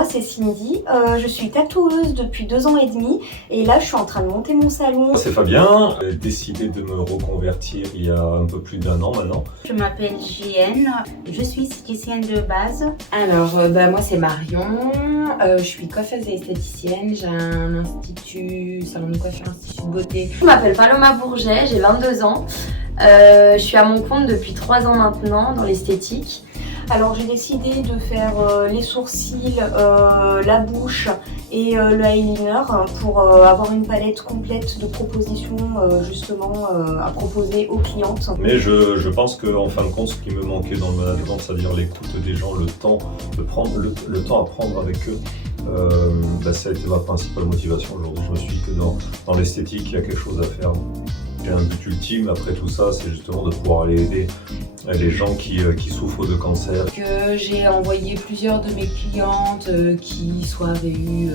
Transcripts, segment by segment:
Moi c'est Cindy, je suis tatoueuse depuis 2 ans et demi et là je suis en train de monter mon salon. C'est Fabien, j'ai décidé de me reconvertir il y a un peu plus d'1 an maintenant. Je m'appelle JN, je suis esthéticienne de base. Alors moi c'est Marion, je suis coiffeuse et esthéticienne, j'ai un institut, salon de coiffure, institut de beauté. Je m'appelle Paloma Bourget, j'ai 22 ans, je suis à mon compte depuis 3 ans maintenant dans l'esthétique. Alors j'ai décidé de faire les sourcils, la bouche et le eyeliner pour avoir une palette complète de propositions justement à proposer aux clientes. Mais je pense qu'en fin de compte, ce qui me manquait dans le management, c'est-à-dire l'écoute des gens, le temps de prendre le temps à prendre avec eux, ça a été ma principale motivation aujourd'hui. Je me suis dit que dans l'esthétique, il y a quelque chose à faire. J'ai un but ultime après tout ça, c'est justement de pouvoir aller aider les gens qui souffrent de cancer. Que j'ai envoyé plusieurs de mes clientes qui soit avaient eu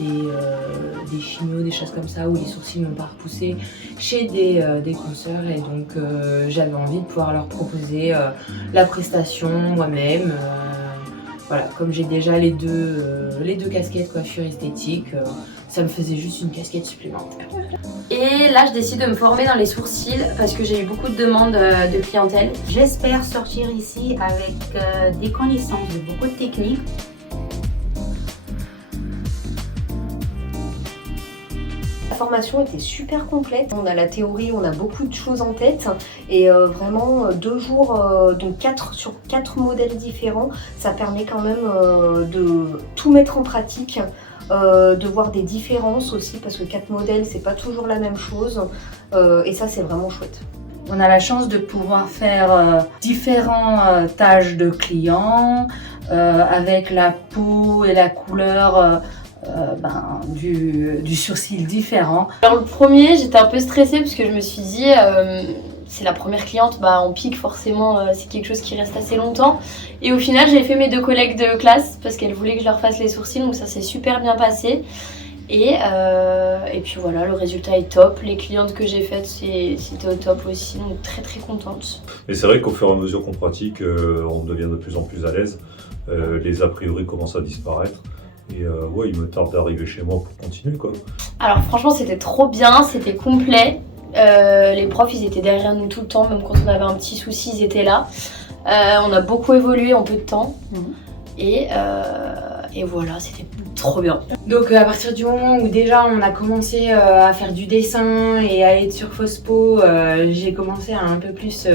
des chimios, des choses comme ça, où les sourcils n'ont pas repoussé chez des consoeurs, et donc j'avais envie de pouvoir leur proposer la prestation moi-même. Voilà, comme j'ai déjà les deux casquettes coiffure esthétique, ça me faisait juste une casquette supplémentaire. Et là je décide de me former dans les sourcils parce que j'ai eu beaucoup de demandes de clientèle. J'espère sortir ici avec des connaissances de beaucoup de techniques. La formation était super complète, on a la théorie, on a beaucoup de choses en tête et vraiment 2 jours, donc sur 4 modèles différents, ça permet quand même de tout mettre en pratique. De voir des différences aussi parce que 4 modèles c'est pas toujours la même chose et ça c'est vraiment chouette. On a la chance de pouvoir faire différents tâches de clients avec la peau et la couleur du sourcil différent. Alors le premier j'étais un peu stressée parce que je me suis dit c'est la première cliente, en pique forcément c'est quelque chose qui reste assez longtemps. Et au final j'ai fait mes 2 collègues de classe parce qu'elles voulaient que je leur fasse les sourcils, donc ça s'est super bien passé. Et puis voilà, le résultat est top. Les clientes que j'ai faites c'était au top aussi, donc très très contente. Et c'est vrai qu'au fur et à mesure qu'on pratique, on devient de plus en plus à l'aise. Les a priori commencent à disparaître. Et ouais, il me tarde d'arriver chez moi pour continuer quoi. Alors franchement c'était trop bien, c'était complet. Les profs ils étaient derrière nous tout le temps, même quand on avait un petit souci ils étaient là. On a beaucoup évolué en peu de temps et voilà, c'était trop bien. Donc à partir du moment où déjà on a commencé à faire du dessin et à être sur Fospo, j'ai commencé à un peu plus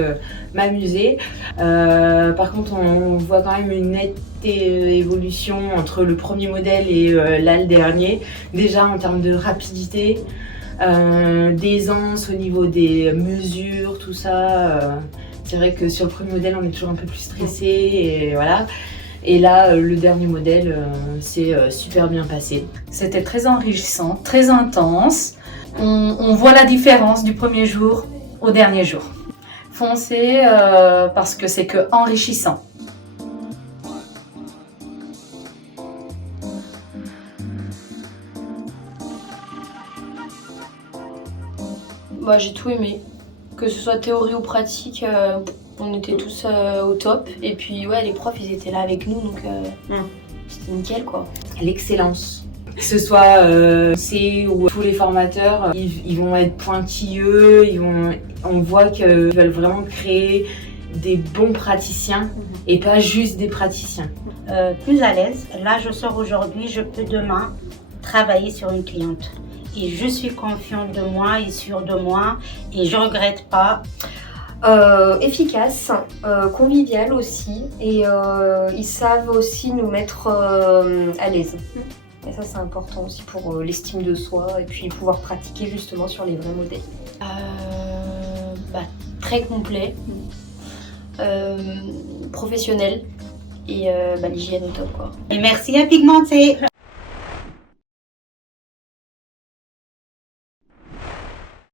m'amuser. Par contre on voit quand même une nette évolution entre le premier modèle et là le dernier. Déjà en termes de rapidité, d'aisance au niveau des mesures, tout ça. C'est vrai que sur le premier modèle on est toujours un peu plus stressé et voilà. Et là, le dernier modèle, c'est super bien passé. C'était très enrichissant, très intense. On voit la différence du premier jour au dernier jour. Foncez parce que c'est que enrichissant. J'ai tout aimé, que ce soit théorie ou pratique. On était tous au top et puis ouais les profs ils étaient là avec nous donc c'était nickel quoi. L'excellence. Que ce soit C ou tous les formateurs, ils vont être pointilleux, on voit qu'ils veulent vraiment créer des bons praticiens et pas juste des praticiens. Plus à l'aise, là je sors aujourd'hui, je peux demain travailler sur une cliente. Et je suis confiante de moi et sûre de moi et je regrette pas. Efficace, convivial aussi et ils savent aussi nous mettre à l'aise. Et ça c'est important aussi pour l'estime de soi et puis pouvoir pratiquer justement sur les vrais modèles. Très complet, professionnel et l'hygiène au top quoi. Et merci à Pigmenté.